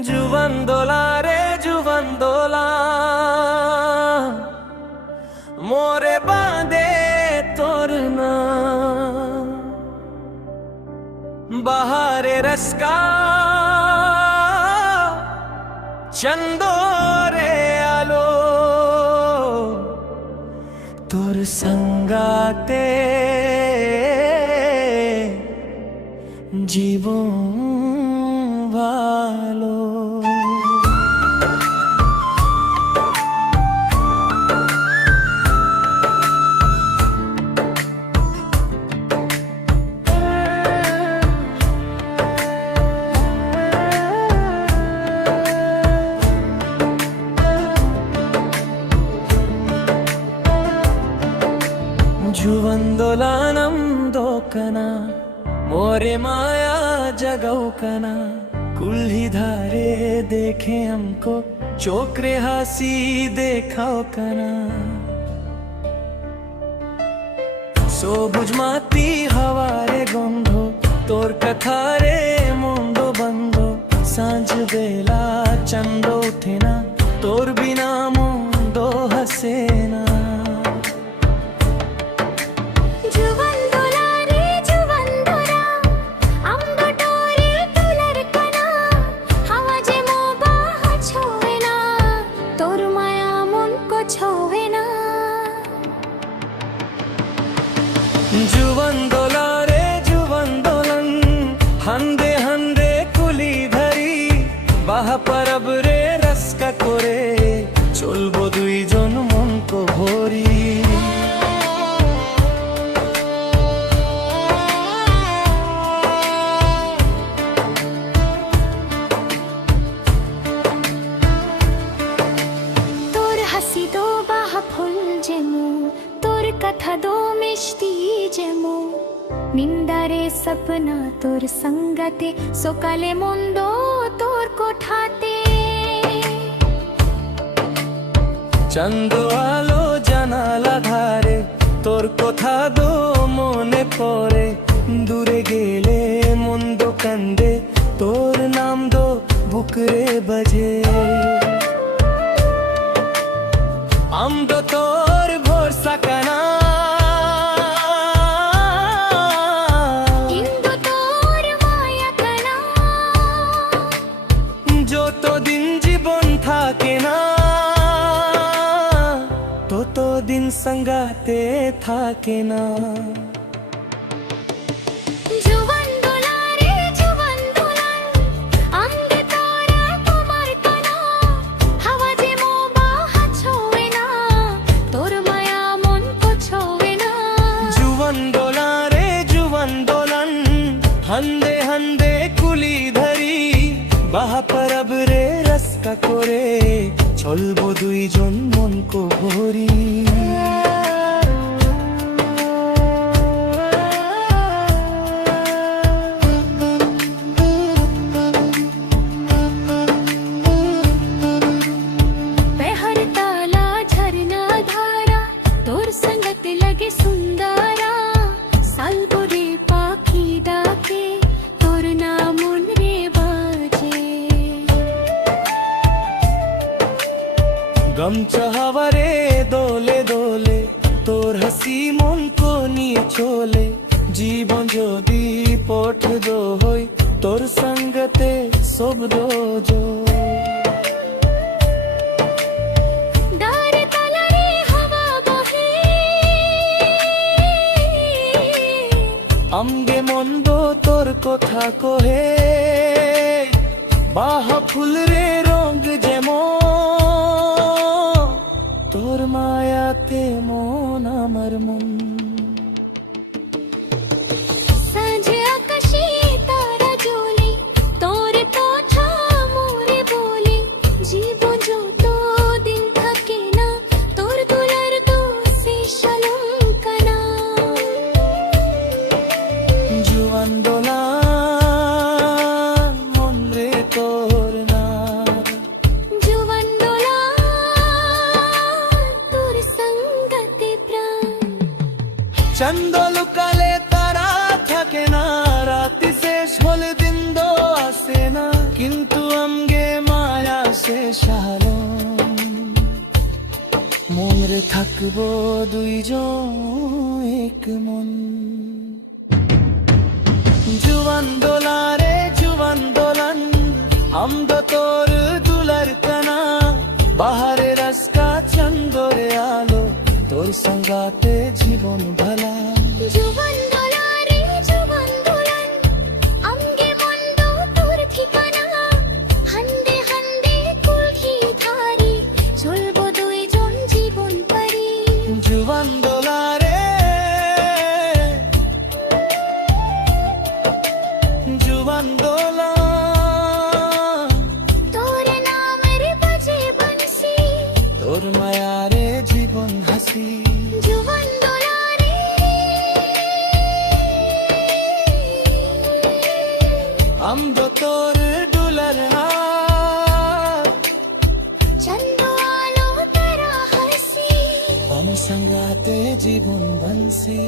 जुवन दोला रे जुवन दोला मोरे बांधे तोरना बहारे रसका चंदोरे आलो तोर संगाते जीवन ভালো जुवंदोलानम दोकना मोरे माया जगाओ कना कुल्ही धारे देखे हमको चोकरे हासी देखाओ कना सबुज माती हवारे गंधो तोर कथारे मुंडो बंधो सांझ बेला चंदो उठे ना तोर बिना मुंडो हसे ना जुवन दोला रे जुवन दोलन हंदे हंदे कुली धरी बाह परब रे रसका करे चलबो दुइजन मन को भरी तोर हसी दो बाह फुल जेमु तोर कथा दो मिष्टी जेमु निंदारे सपना तोर संगते सोकाले मुंदो तोर कोठाते चंदो आलो জানালা ধারে তোর কথা দো মনে পড়ে দূরে গেলে মন্দ কান্দে তোর নাম দো বুকরে বাজে আমদো তোর ভরসা কানা যতদিন জীবন থাকে না ততদিন সঙ্গাতে থাকে না जुवन दोला रे जुवन दोलन अंगे तारा तुम्हार कना हवा जे मोबा छोवे ना तोर माया मन को छोवे ना जुवन दोला रे जुवन दोलन हंदे हंदे कुली धरी बाह परब रे रसका करे চলবো দুইজন মন কো ভরি बेहर ताला झरना धारा तोर संगत लगे सुंदरा सालबुरे पाखी डाके तोर नामुन रे बाजे गमचा हवारे দোলে দোলে তোর হাসি মন কো নিয়ে চলে জীবন যদি পথ দো হই তোর সঙ্গতে সব দো জো दारे ताला रे हवा बहे আমগে মন্দ তোর কথা কহে বাহ ফুল রে রঙ যেমন তোর মায়াতে মন আমার মন सांझे आकाशे तारा जोले तोर कोठा मोरे बोले जीवन जो तो दिन थके ना तोर दुलार तो से शलम कना जुवन दोला মন রে তোর না जुवन दोला तोर संगते प्राण চন্দ লুকালে তারা থাকে না রাতি শেষ হলে দিন দো আসে না কিন্তু আমগে মায়া শেষ হলো মনরে থাকবো দুইজন এক মন জুয়ান দোলারে জুয়ান দোলান আমদো তোর দুলার কানা বাহারে রাস্কা চন্দরে আলো তোর সঙ্গাতে জীবন ভলা জুবান দোলারে জুবান দোলান আমগে মন্দ তোর ঠিকানা হান্ডে হান্ডে কুলহি ধারি চলবো দুইজন জীবন পারি জুয়ান দোলারে জুয়ান দোলা তোর নামের বাজে বনসি তোর মায়ারে জীবন হাসি জুবান দোলারে আমদো তোর দুলার হাত চন্দ আলো তারা হাসি हम संगाते जीवन बंसी